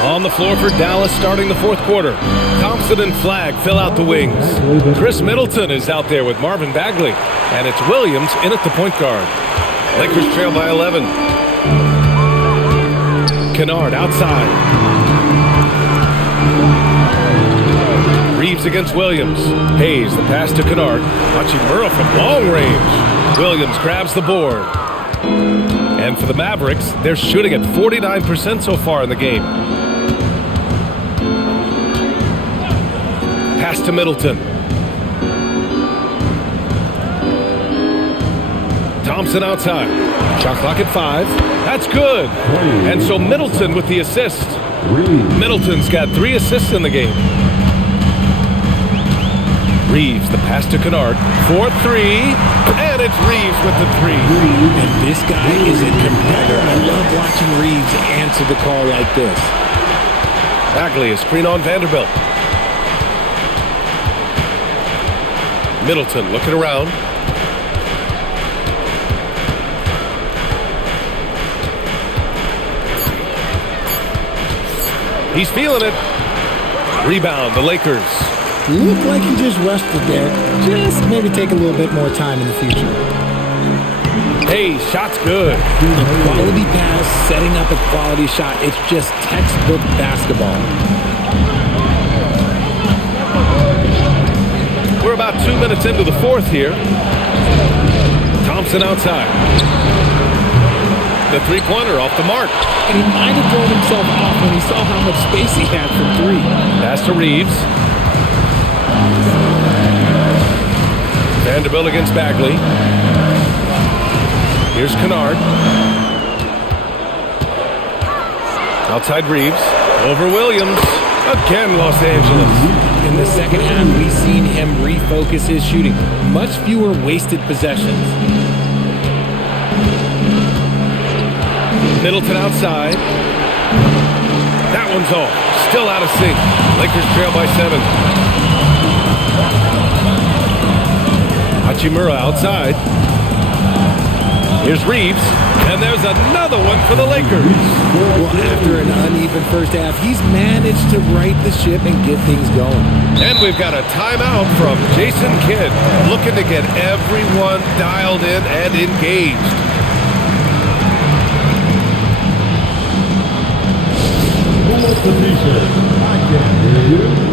On the floor for Dallas starting the 4th quarter. Thompson and Flagg fill out the wings. Chris Middleton is out there with Marvin Bagley. And it's Williams in at the point guard. Lakers trail by 11. Kennard outside. Reeves against Williams. Hayes the pass to Kennard. Hachimura from long range. Williams grabs the board. And for the Mavericks, they're shooting at 49% so far in the game. Pass to Middleton. Thompson outside. Shot clock at 5. That's good. And so Middleton with the assist. Middleton's got 3 assists in the game. Reeves, the pass to Kennard. 4-3. And it's Reeves with the 3. And this guy is a competitor. I love watching Reeves answer the call like this. Bagley, a screen on Vanderbilt. Middleton looking around. He's feeling it. Rebound, the Lakers. Looked like he just rested there. Just maybe take a little bit more time in the future. Hey, shot's good. A quality pass, setting up a quality shot. It's just textbook basketball. We're about 2 minutes into the 4th here. Thompson outside. The 3-pointer off the mark. And he might have thrown himself off when he saw how much space he had from 3. Pass to Reeves. Vanderbilt against Bagley. Here's Kennard. Outside Reeves. Over Williams. Again, Los Angeles. In the second half, we've seen him refocus his shooting. Much fewer wasted possessions. Middleton outside. That one's off. Still out of sync. Lakers trail by 7. Hachimura outside. Here's Reeves. And there's another one for the Lakers. Well, after an uneven first half, he's managed to right the ship and get things going. And we've got a timeout from Jason Kidd, looking to get everyone dialed in and engaged. Who wants the t-shirt? I can't hear you.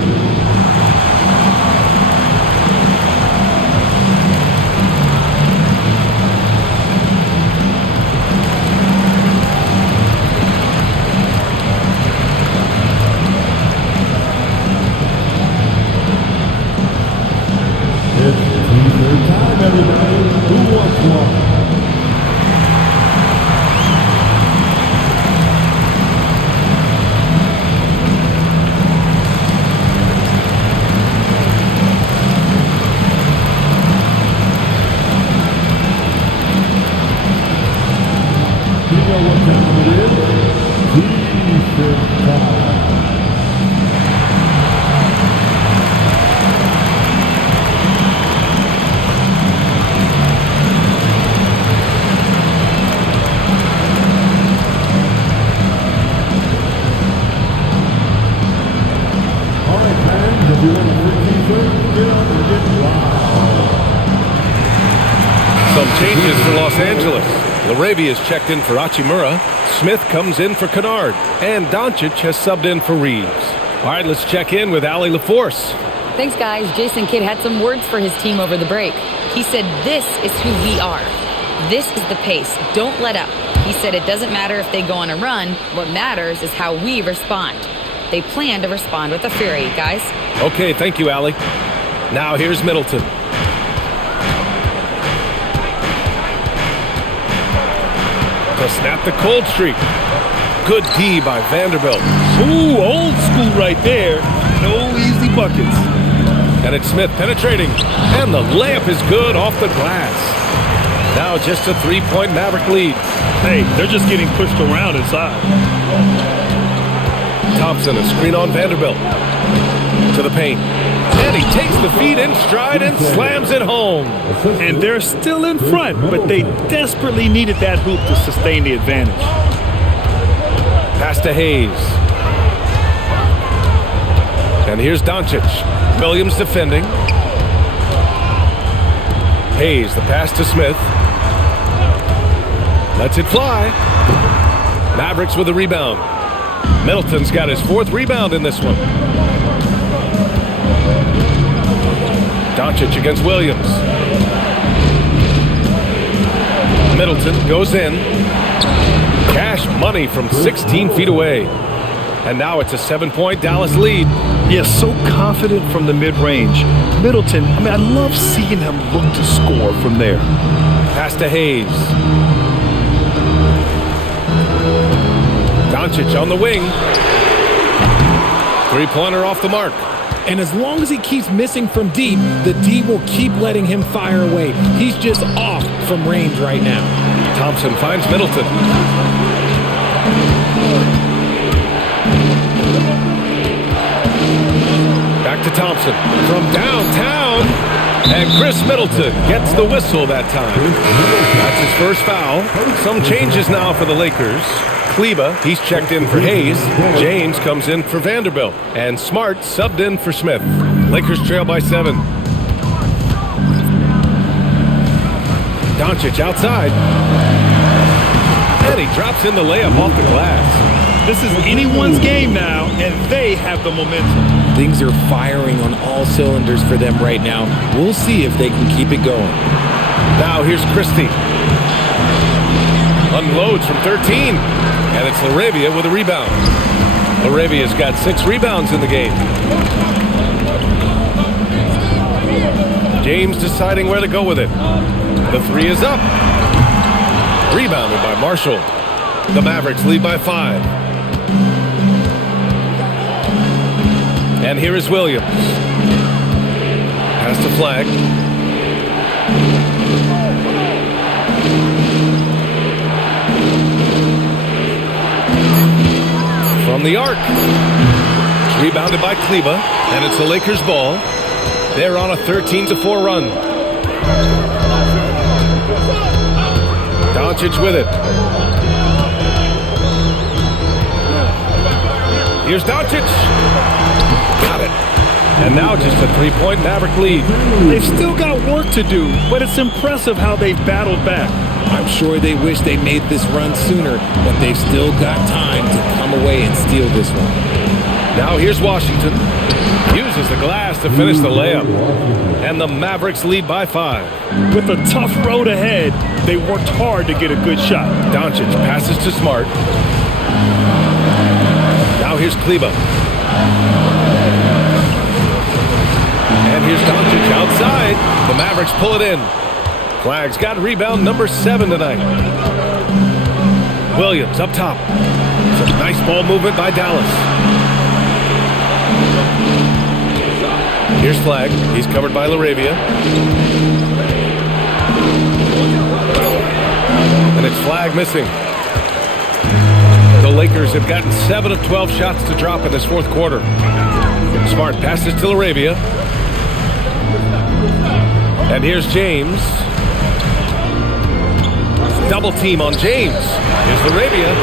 It's t-shirt time, everybody. Who wants one? You know what time it is? T-shirt time. All right, fans, if you want a free t-shirt, get up and get loud. Some changes for Los Angeles. Larabia's checked in for Hachimura. Smith comes in for Kennard. And Doncic has subbed in for Reeves. All right, let's check in with Allie LaForce. Thanks, guys. Jason Kidd had some words for his team over the break. He said, "This is who we are. This is the pace. Don't let up." He said it doesn't matter if they go on a run. What matters is how we respond. They plan to respond with a fury, guys. Okay, thank you, Allie. Now here's Middleton. To snap the cold streak. Good D by Vanderbilt. Ooh, old school right there. No easy buckets. And it's Smith penetrating. And the layup is good off the glass. Now just a three-point Maverick lead. Hey, they're just getting pushed around inside. Thompson, a screen on Vanderbilt. To the paint. And he takes the feed in stride and slams it home. And they're still in front, but they desperately needed that hoop to sustain the advantage. Pass to Hayes. And here's Doncic. Williams defending. Hayes, the pass to Smith. Lets it fly. Mavericks with a rebound. Middleton's got his 4th rebound in this one. Doncic against Williams. Middleton goes in. Cash money from 16 feet away. And now it's a 7-point Dallas lead. Yeah, so confident from the mid-range. Middleton, I love seeing him look to score from there. Pass to Hayes. Doncic on the wing. Three-pointer off the mark. And as long as he keeps missing from deep, the D will keep letting him fire away. He's just off from range right now. Thompson finds Middleton. Back to Thompson from downtown. And Chris Middleton gets the whistle that time. That's his first foul. Some changes now for the Lakers. Kleba, he's checked in for Hayes. James comes in for Vanderbilt. And Smart subbed in for Smith. Lakers trail by 7. Doncic outside. And he drops in the layup off the glass. This is anyone's game now, and they have the momentum. Things are firing on all cylinders for them right now. We'll see if they can keep it going. Now here's Christie. Unloads from 13. And it's Laravia with a rebound. Laravia's got 6 rebounds in the game. James deciding where to go with it. The three is up. Rebounded by Marshall. The Mavericks lead by 5. And here is Williams. Pass to Flag. From the arc. Rebounded by Kleba, and it's the Lakers' ball. They're on a 13-4 run. Doncic with it. Here's Doncic. Got it. And now just a 3-point Maverick lead. They've still got work to do, but it's impressive how they've battled back. I'm sure they wish they made this run sooner, but they've still got time to come away and steal this one. Now here's Washington. Uses the glass to finish the layup. And the Mavericks lead by 5. With a tough road ahead, they worked hard to get a good shot. Doncic passes to Smart. Now here's Kleba. And here's Doncic outside. The Mavericks pull it in. Flag's got rebound number 7 tonight. Williams up top. Some nice ball movement by Dallas. Here's Flag. He's covered by LaRavia. And it's Flag missing. The Lakers have gotten 7 of 12 shots to drop in this fourth quarter. Smart passes to LaRavia. And here's James. Double team on James. Here's LaRavia.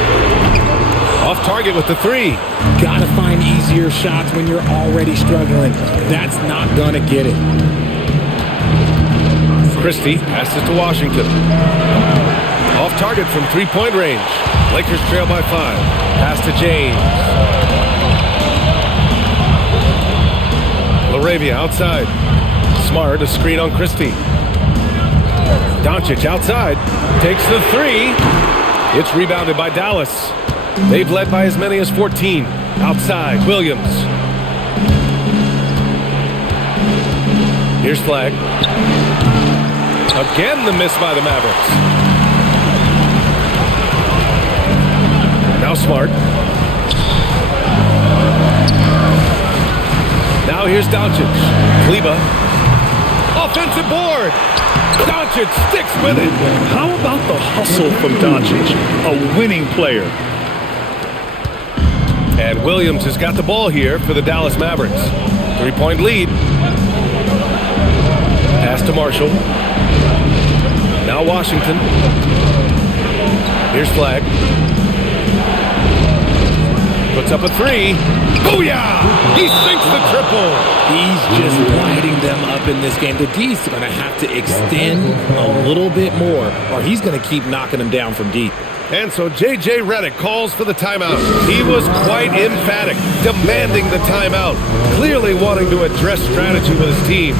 Off target with the 3. Gotta find easier shots when you're already struggling. That's not gonna get it. Christie passes to Washington. Off target from 3-point range. Lakers trail by 5. Pass to James. LaRavia outside. Smart, a screen on Christie. Doncic outside. Takes the 3. It's rebounded by Dallas. They've led by as many as 14. Outside, Williams. Here's Flag. Again, the miss by the Mavericks. Now Smart. Now here's Doncic. Kleba. Offensive board. Doncic sticks with it. How about the hustle from Doncic, a winning player? And Williams has got the ball here for the Dallas Mavericks. 3-point lead. Pass to Marshall. Now Washington. Here's Flag. Puts up a 3. Booyah! He sinks the triple. He's just lighting them up in this game. The D's going to have to extend a little bit more, or he's going to keep knocking them down from deep. And so J.J. Redick calls for the timeout. He was quite emphatic, demanding the timeout, clearly wanting to address strategy with his team.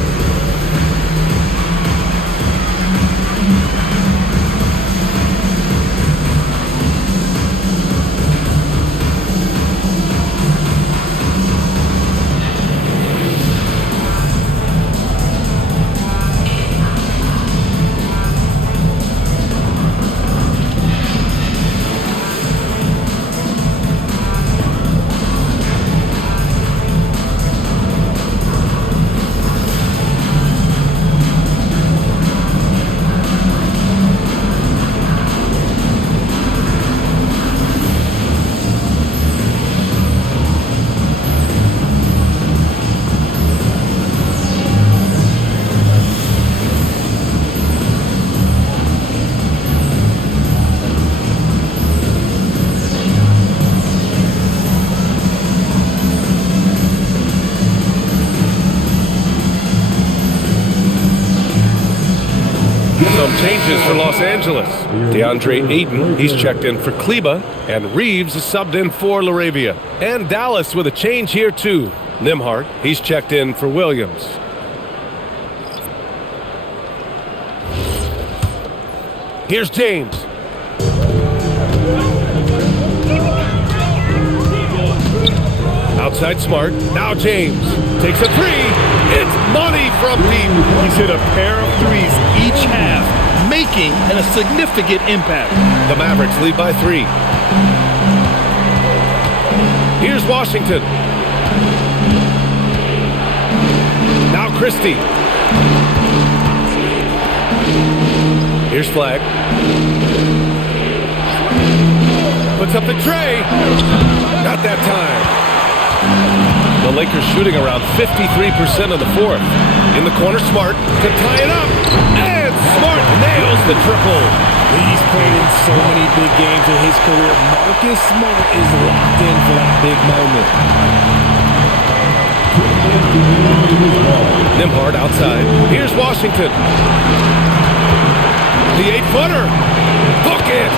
Some changes for Los Angeles. DeAndre Ayton, he's checked in for Kleba, and Reeves is subbed in for LaRavia. And Dallas with a change here too. Nimhart, he's checked in for Williams. Here's James. Outside Smart. Now James takes a 3. It's money from deep. He's hit a pair of threes each half, making a significant impact. The Mavericks lead by 3. Here's Washington. Now Christie. Here's Flag. Puts up the tray. Not that time. The Lakers shooting around 53% of the fourth. In the corner, Smart to tie it up. And Smart nails the triple. He's played in so many big games in his career. Marcus Smart is locked in for that big moment. Nembhard outside. Here's Washington. The 8-footer. Book it.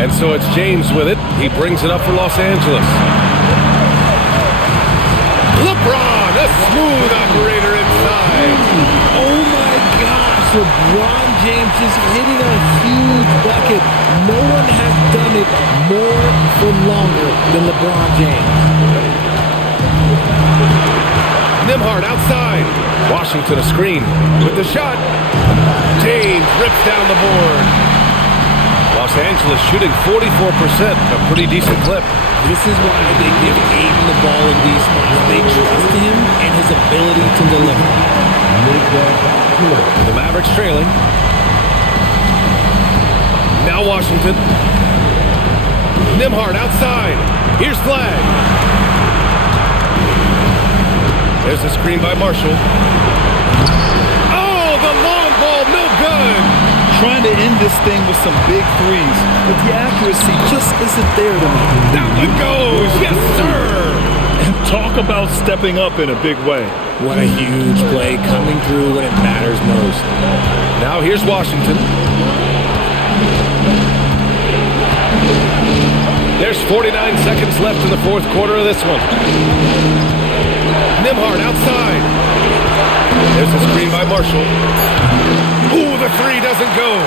And so it's James with it. He brings it up for Los Angeles. LeBron, a smooth operator inside. Oh my gosh, LeBron James is hitting a huge bucket. No one has done it more for longer than LeBron James. Nembhard outside. Washington a screen with the shot. James rips down the board. Los Angeles shooting 44%, a pretty decent clip. This is why they give Aiden the ball in these spots. They trust him and his ability to deliver. The Mavericks trailing. Now Washington. Nembhard outside. Here's Flag. There's a screen by Marshall. Oh, the long ball, no good. Trying to end this thing with some big threes, but the accuracy just isn't there tonight. That one goes, yes sir! And talk about stepping up in a big way. What a huge play coming through when it matters most. Now here's Washington. There's 49 seconds left in the fourth quarter of this one. Nembhard outside. There's a screen by Marshall. Ooh, the three doesn't go.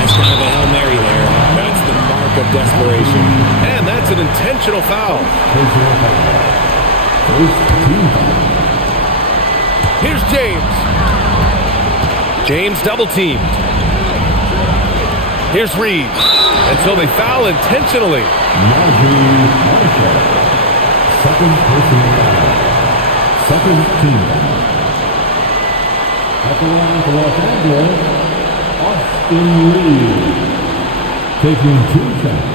It's kind of a Hail Mary there. That's the mark of desperation. And that's an intentional foul. Here's James. James double teamed. Here's Reed. And so they foul intentionally. Second personal foul. Second team foul. At the line for Los Angeles, Austin Reed, taking 2 shots.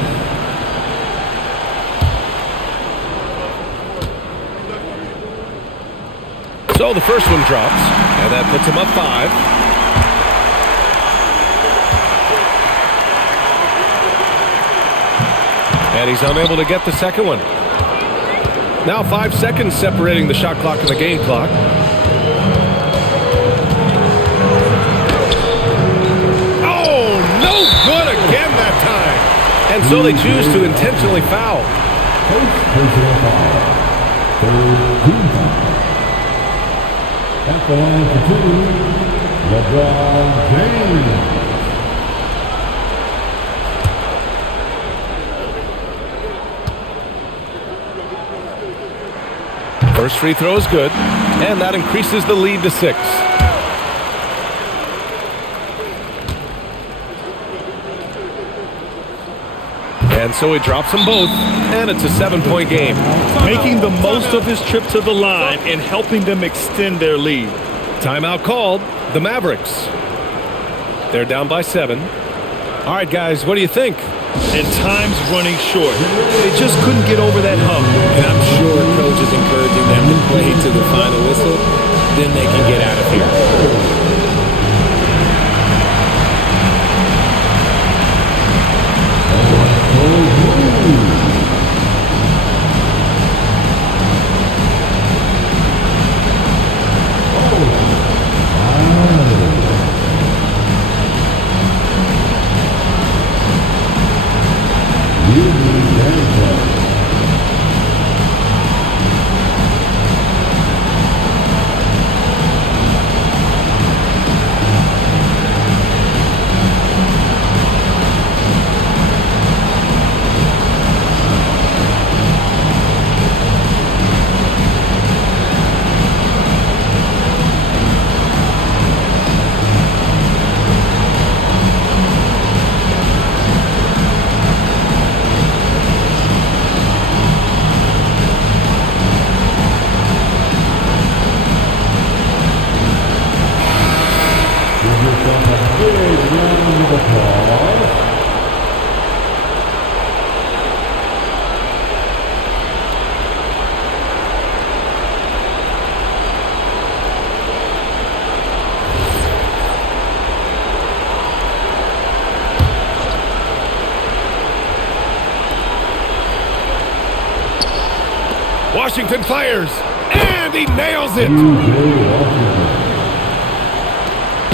So the first one drops, and that puts him up 5. And he's unable to get the second one. Now 5 seconds separating the shot clock and the game clock. Good again that time. And so they choose to intentionally foul. Personal foul. Third team foul. At the line for 2, LeBron James. First free throw is good, and that increases the lead to 6. And so he drops them both, and it's a 7-point game. Making the most of his trip to the line and helping them extend their lead. Timeout called, the Mavericks. They're down by 7. All right, guys, what do you think? And time's running short. They just couldn't get over that hump. And I'm sure coach is encouraging them to play to the final whistle. Then they can get out of here. Washington fires, and he nails it.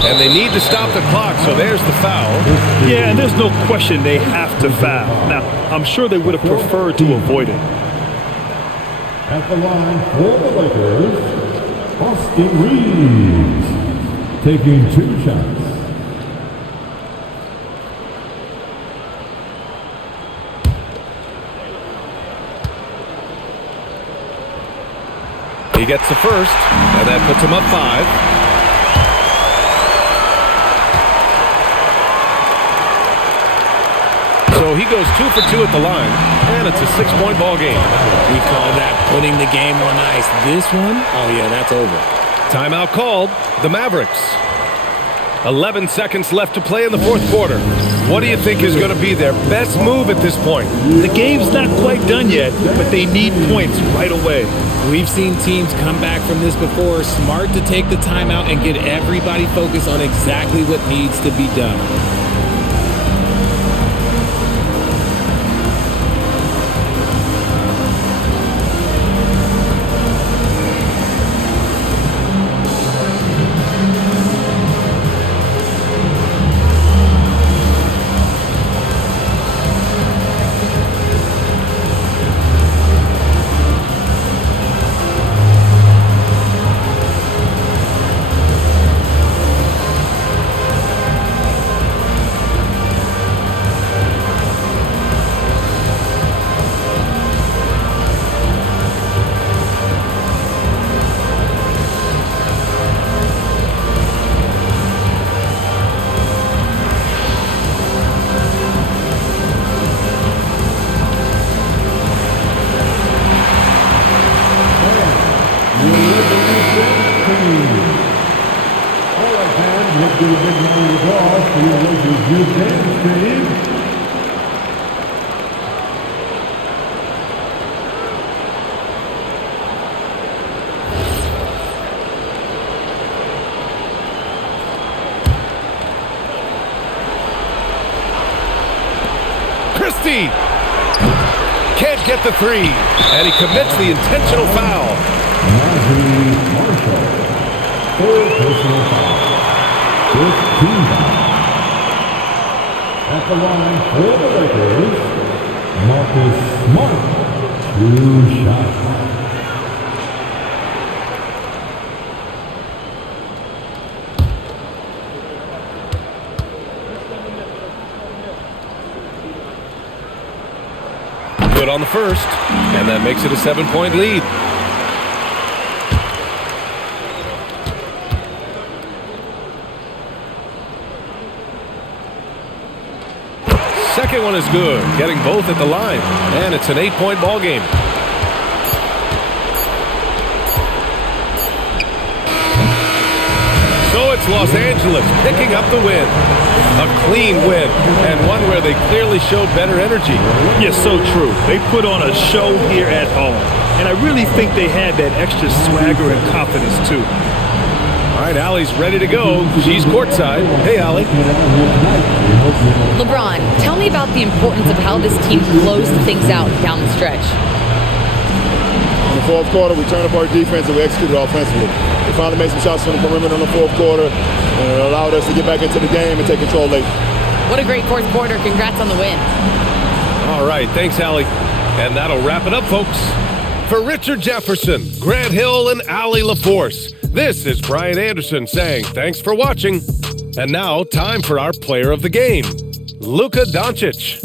And they need to stop the clock, so there's the foul. Yeah, and there's no question they have to foul. Now, I'm sure they would have preferred to avoid it. At the line for the Lakers, Austin Reeves, taking 2 shots. He gets the first, and that puts him up 5. So he goes 2 for 2 at the line, and it's a 6-point ball game. We call that putting the game on ice. This one, oh yeah, that's over. Timeout called, the Mavericks. 11 seconds left to play in the fourth quarter. What do you think is going to be their best move at this point? The game's not quite done yet, but they need points right away. We've seen teams come back from this before. Smart to take the timeout and get everybody focused on exactly what needs to be done. Christie can't get the 3, and he commits the intentional foul. Marshall, 4 personal fouls. 15 fouls. At the line for the Lakers, Marcus Smart, 2 shots. Good on the first, and that makes it a 7-point lead. Second one is good, getting both at the line, and it's an 8-point ball game. So it's Los Angeles picking up the win. A clean win, and one where they clearly showed better energy. Yes, so true. They put on a show here at home, and I really think they had that extra swagger and confidence too. All right, Allie's ready to go. She's courtside. Hey, Allie. LeBron, tell me about the importance of how this team closed things out down the stretch. In the fourth quarter, we turned up our defense and we executed offensively. We finally made some shots from the perimeter in the fourth quarter, and it allowed us to get back into the game and take control late. What a great fourth quarter. Congrats on the win. All right, thanks, Allie. And that'll wrap it up, folks. For Richard Jefferson, Grant Hill, and Allie LaForce, this is Brian Anderson saying thanks for watching. And now, time for our player of the game, Luka Doncic.